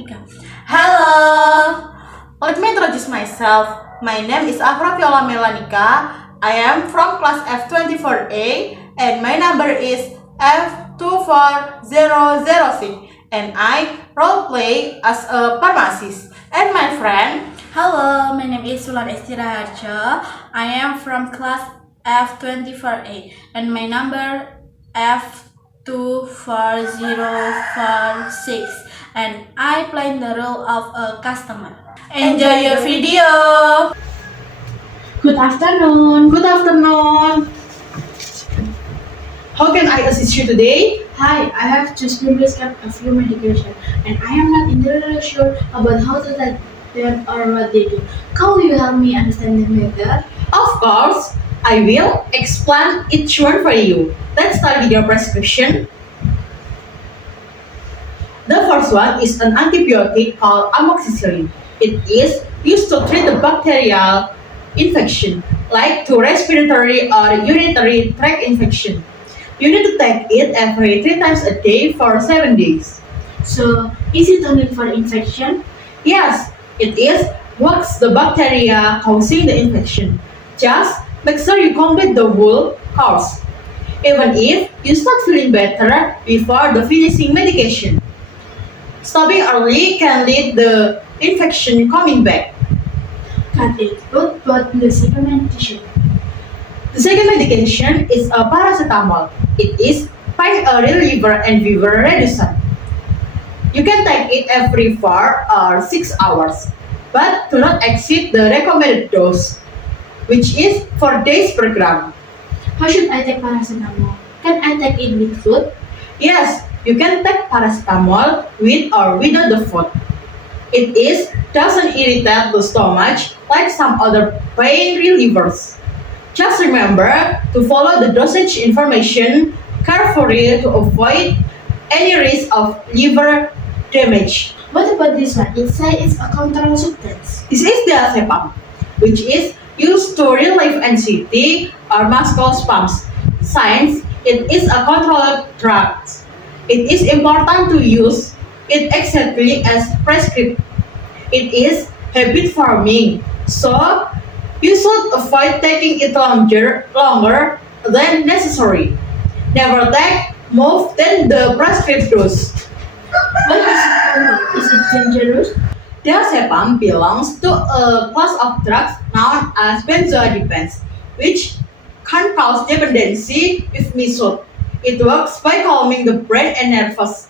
Hello! Let me introduce myself. My name is Afra Viola Meylanika. I am from class F24A and my number is F24006 and I role play as a pharmacist. And my friend, Hello, my name is Wulan Esthi Raharjo. I am from class F24A and my number F24046 and I play the role of a customer. enjoy your video! Good afternoon. Good afternoon! How can I assist you today? Hi, I have just been prescribed a few medication and I am not entirely sure about how to take them or what they do. Can you help me understand them better? Of course, I will explain each one for you. Let's start with your prescription. The first one is an antibiotic called amoxicillin. It is used to treat the bacterial infection, like to respiratory or urinary tract infection. You need to take it every 3 times a day for 7 days. So, is it only for infection? Yes, it is works the bacteria causing the infection. Just make sure you complete the whole course, even if you start feeling better before the finishing medication. Stopping early can lead the infection coming back. Got it. What about the second medication? The second medication is a paracetamol. It is pain reliever and fever reducer. You can take it every 4 or 6 hours, but do not exceed the recommended dose, which is 4 days per gram. How should I take paracetamol? Can I take it with food? Yes, you can take paracetamol with or without the food. It doesn't irritate the stomach like some other pain relievers. Just remember to follow the dosage information carefully to avoid any risk of liver damage. What about this one? It says it's a controlled substance. This is diazepam, which is used to relieve anxiety or muscle spasms. Since it is a controlled drug, it is important to use it exactly as prescribed. It is habit forming, so you should avoid taking it longer than necessary. Never take more than the prescribed dose. What is it controlled? Is it dangerous? Diazepam belongs to a class of drugs known as benzodiazepines, which can cause dependency if misused. It works by calming the brain and nerves,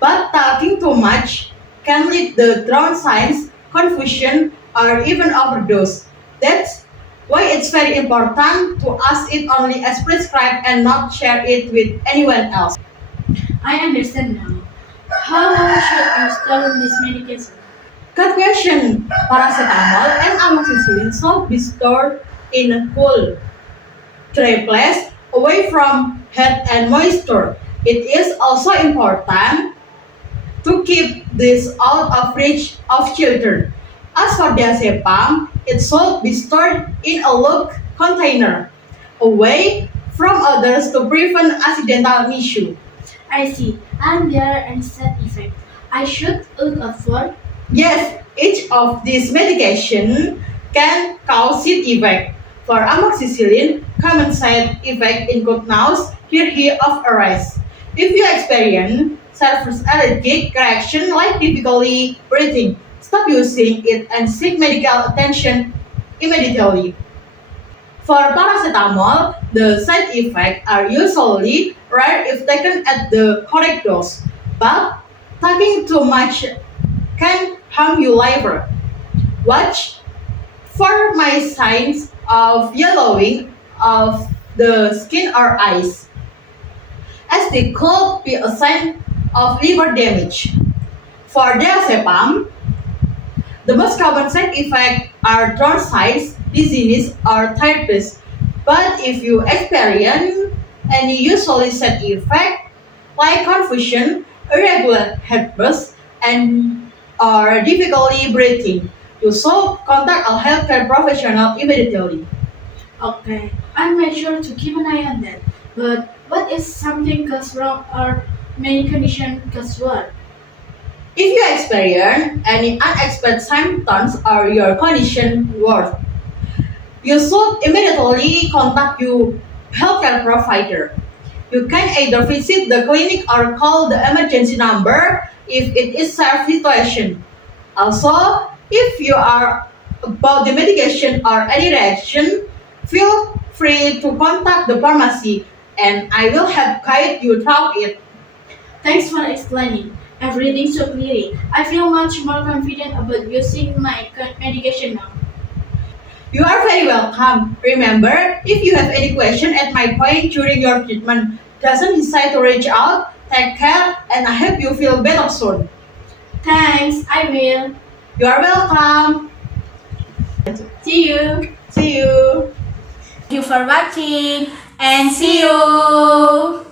but taking too much can lead to drown signs, confusion, or even overdose. That's why it's very important to ask it only as prescribed and not share it with anyone else. I understand now. How should I store this medication? Good question. Paracetamol and amoxicillin should be stored in a cool, dry place away from heat and moisture. It is also important to keep this out of reach of children. As for diazepam, it should be stored in a locked container, away from others to prevent accidental misuse. I see. And there are any side effects I should look out for? Yes, each of these medication can cause side effect. For amoxicillin, common side effect include nausea, fear of arrest. If you experience surface allergic reaction like difficulty breathing, stop using it and seek medical attention immediately. For paracetamol, the side effects are usually rare if taken at the correct dose, but taking too much can harm your liver. Watch for my signs of yellowing of the skin or eyes, as they could be a sign of liver damage. For diazepam, the most common side effects are drawn signs, dizziness, or tiredness. But if you experience any usually side effect like confusion, irregular heartbeats, and or difficulty breathing, you should contact a healthcare professional immediately. Okay, I'll make sure to keep an eye on that. But what if something goes wrong or many conditions goes worse? If you experience any unexpected symptoms or your condition worse, you should immediately contact your healthcare provider. You can either visit the clinic or call the emergency number if it is severe situation. Also, if you are about the medication or any reaction, feel free to contact the pharmacy and I will help guide you through it. Thanks for explaining everything so clearly. I feel much more confident about using my medication now. You are very welcome. Remember, if you have any question at my point during your treatment, doesn't hesitate to reach out. Take care, and I hope you feel better soon. Thanks, I will. You are welcome. See you. See you. Thank you for watching and see you.